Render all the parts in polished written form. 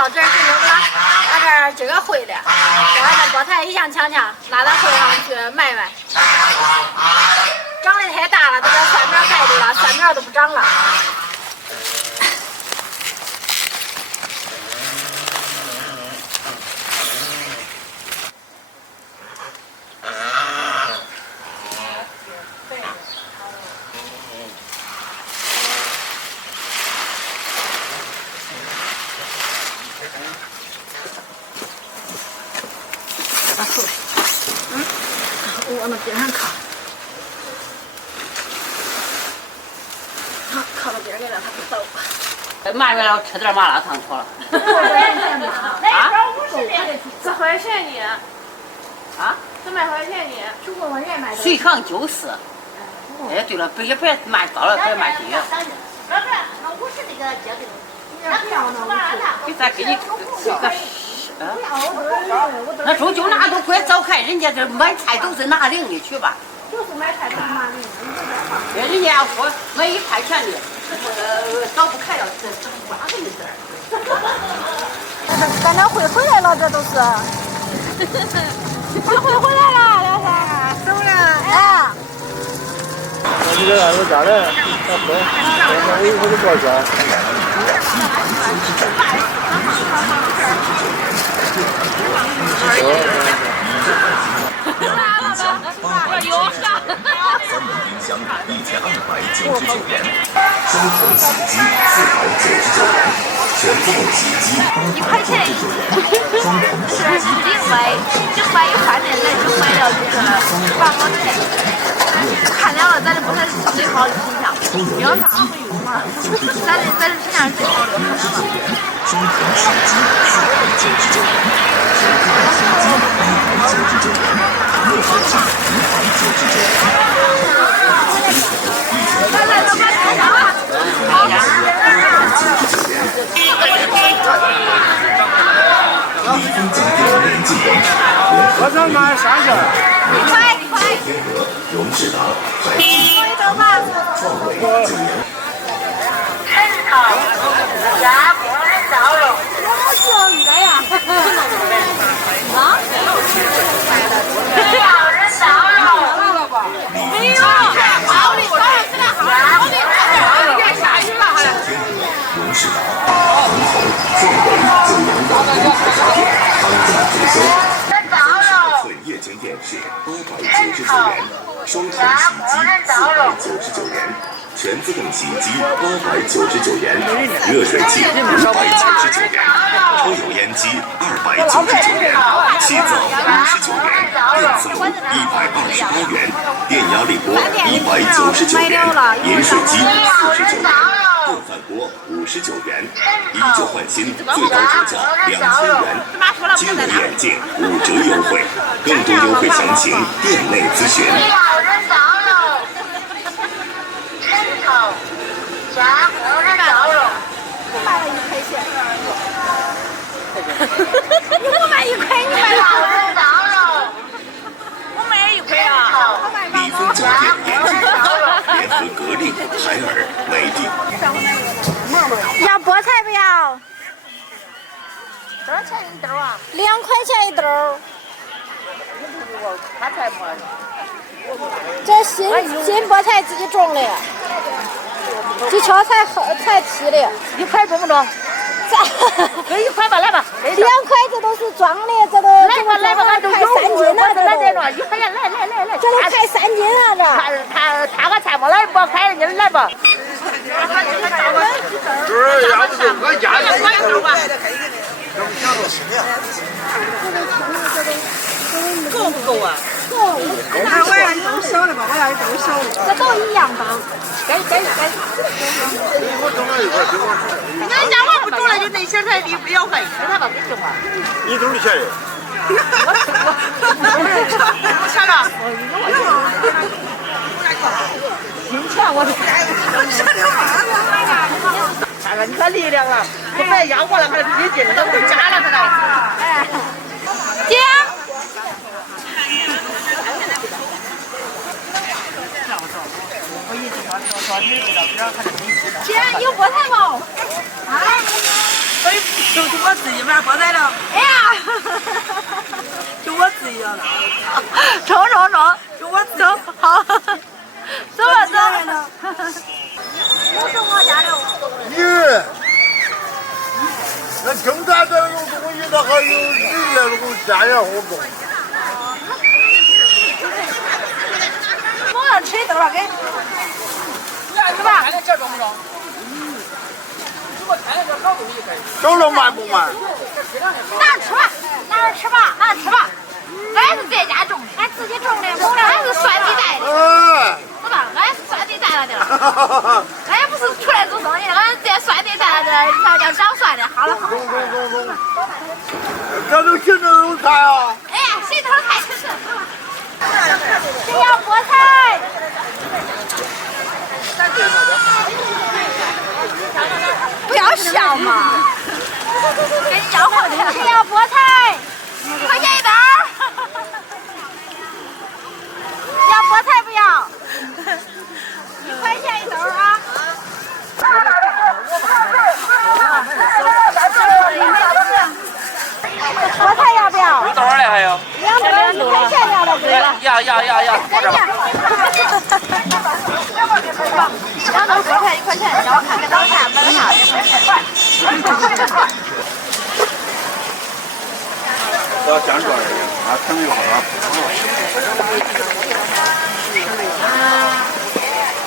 好，这是牛哥，那这个会的，我按照菠菜一样抢抢，拉到会上去卖卖。长得太大了，都把蒜苗盖住了，蒜苗都不长了。往那边上靠，好，靠到边儿给让它不抖。买回来我吃点麻辣烫妥了。啊？这多少钱呢？啊？这卖多少钱呢？中国文苑卖的。随行就市。哎，对了，也别卖高了，别卖低了。老板，那50那个交给你。那不要那50。给咱给你给个那周就拿都快早开，人家这买菜都是拿零的去吧。就是买菜都是拿零的。人家要说买1块钱的，早不开了，这8个意思。咱这会回来了，这都是。这会回来了，老三。走了。哎。你这俺们家的，我一会儿就过去。3门冰箱1299元，双层洗衣机499元，全自动洗衣机899元，双层洗衣机另外就买一饭店，咱就买了这个饭锅的。看了咱这不是最好的品相，不要啥会用嘛。咱这品相是最好的，看了吧。双层洗衣机499元，全自动洗衣机899元，热水器199元。立丰家电联进广场我这买3件1块。天鹅、荣仕达、海基、创维9元。陈桃加工人烧肉。我做鱼呀。啊？要人烧肉。没有，好的，烧肉质量好，好的，别下雨了还。荣仕达、红头、创维9阳网红牌家电当价促销。尺寸液晶电视899元，双重洗衣机499元，全自动洗衣机899元，热水器599元，抽油烟机299元，气灶59元，电磁炉128元，电压力锅199元，饮水机49元。电饭锅59元，以旧换新，最高折价2000元。今日眼镜5折优惠，更多优惠详情店内咨询。要人烧肉，陈桃加工人烧肉。我卖了1块钱。你不卖1块，你卖要人烧肉。我卖1块啊。立丰家电联进广场联合格力、海尔、美的。要菠菜不要？多少钱一兜啊2块钱一兜。他才不。这新菠菜自己种的，这敲才提的。1块重不重？给1块吧，来吧。2块这都是装的，这都来吧，俺都快3斤了，这都。1块钱，来。这都快3斤了，这。他个菜没来不开，你来吧。就是要不就搁家里。够不够啊？够。我要一兜小的吧，我要一兜小的。这都一样大。该。我种了1块9块。人家我不种了，就那些菜2块，吃它吧，别种啊。1兜的钱的。我想着。金钱我看看你看力量了，不白养活了，还是自己进了，都回家了，可能。哎，姐。姐，有菠菜不？啊？所以就我自己买菠菜了。哎呀，就我自己要拿。冲！就我自己。走，好，走吧走。我是我家的。你那正常的那种东西，那还有人那种家园活动。我让吃多少给？是吧？这中不中？如果看着好东西可以。收了慢不慢？拿着吃吧，拿着吃吧，拿着吃吧。俺是在家种，俺自己种的，俺是算地带的，是吧？俺是算地带了的，俺也不是出来做生意的，俺在算地带了的，要长蒜的，好了。中，这都行政有菜啊！哎呀，谁头菜吃？谁要菠菜？不要笑嘛！给你要火腿，谁要菠菜？1块钱一袋儿。要菠菜不要？1块钱一兜啊！菠菜要不要？多少嘞？还有2块钱要的对了。要，等一下，2兜菠菜1块钱，让我看看多少钱，买了啥的？要见过人家，那肯定好啊。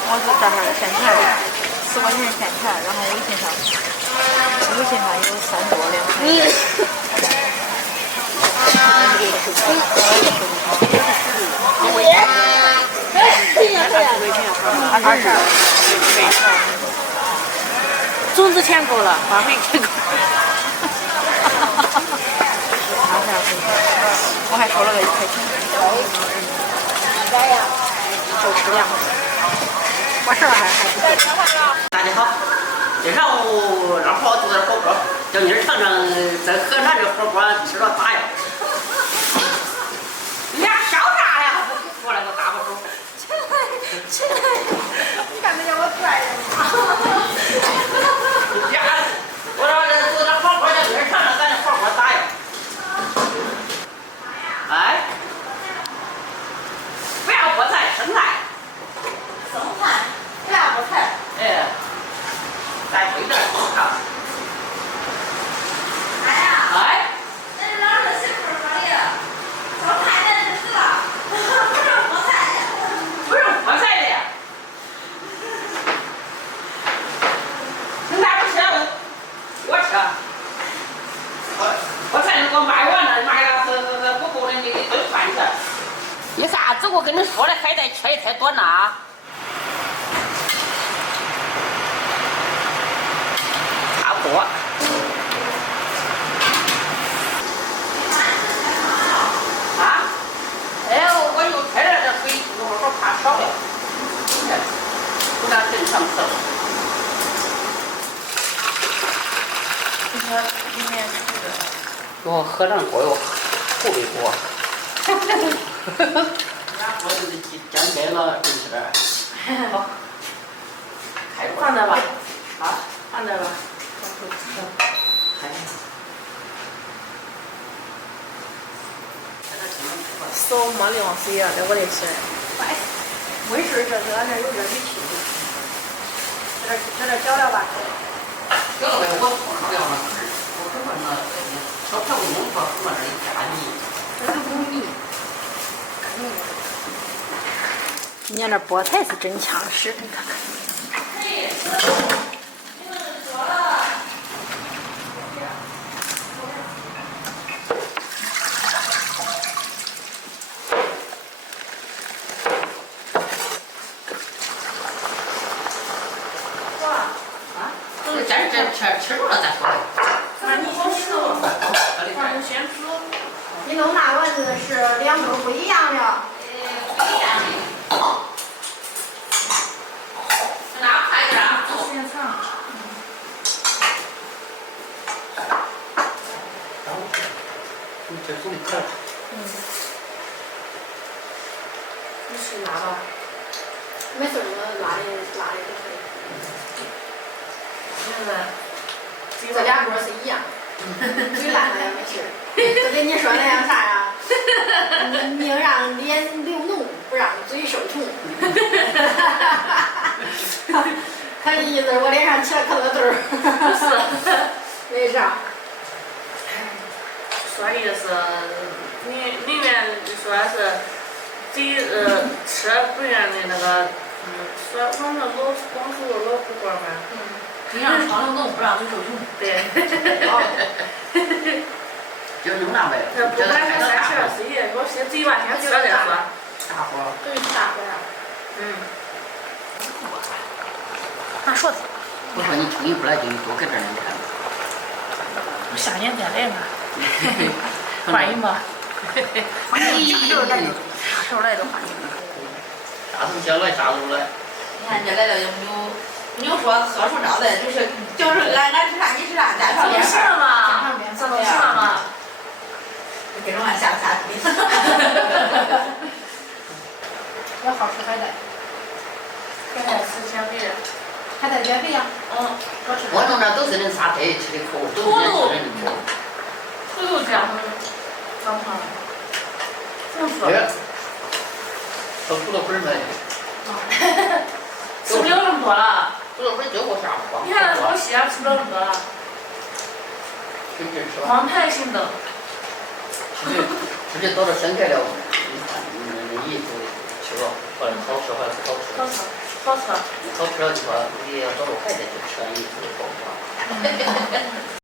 我是这儿现钱，10块钱现钱，然后微信上有3多2块。种子钱够了，花费钱够。我还收了个1块钱。就吃2块。完事儿还。大家好，今上午老婆做点火锅，叫你尝尝在河南这火锅吃了咋样？俩烧炸了，还不过来个大把手。你干没叫我拽人我说这做点火锅，叫你尝尝咱这火锅咋样？哎，不要菠菜，生菜。生菜，不要菠菜。哎，再配点汤。哎。那是老师媳妇说的，说太难吃了，不用菠菜。不用菠菜的。那不吃我吃。菠菜如果卖完了，卖了不够的你顿饭吃。你啥子？我跟你说的，还得缺一太多呢。差不多。啊？哎，我又开了这水，我怕少了。不然正常吃。哟，河南锅哟，湖北锅。我就是讲解了，真是。好。放那吧，啊，放那吧。手没淋往水啊，这我得吃。没事，这俺这有热水器，这搅了吧。搅了呗，我不要那汁，我不管那小瓢子弄出来，不管那一加泥。这是公米。人家那菠菜是真强势，你看看。吃着了再说。那你先吃了，咱们先煮。你弄那丸子是2兜不一样的。不一样的。拿快点啊！时间长。你这煮的可以。你吃辣吧？没事，我辣的都可以。现在这俩锅是一样，嘴烂了也没事儿。就跟你说那样啥呀？宁让脸流脓，不让嘴受虫。他的意思我脸上起了可多痘儿。没啥。说的是里面说是吃不愿的那个说反正光说老苦瓜嘛。你让肠流动，不让嘴受虫。对。就弄那呗。不管是30、20，我先嘴巴先吃了再说。大伙。对，大伙儿。那说的。我说你听一不来就多搁这儿能看。我下年再来嘛。欢迎吧。欢迎，啥时候来就啥时候来都欢迎。啥时候想来啥时候来。你看这来了就没有说喝出招来，就是俺吃啥你吃啥，家常便饭。吃了吗？吃了吗？给着俺下不下去。要好吃海带。海带是减肥的。海带减肥呀。我弄那都是恁仨配吃的口，都是恁吃的口。土豆酱长胖了。怎么说？都土豆粉买的。吃不了那么多了。土豆粉最后啥不？你看那老西吃不了那么多了。光排行动。直接到这生开了，你看那衣服吃了，或者好吃还是好吃？好吃。好吃了的话，你要找着孩子就吃完衣服就好吃。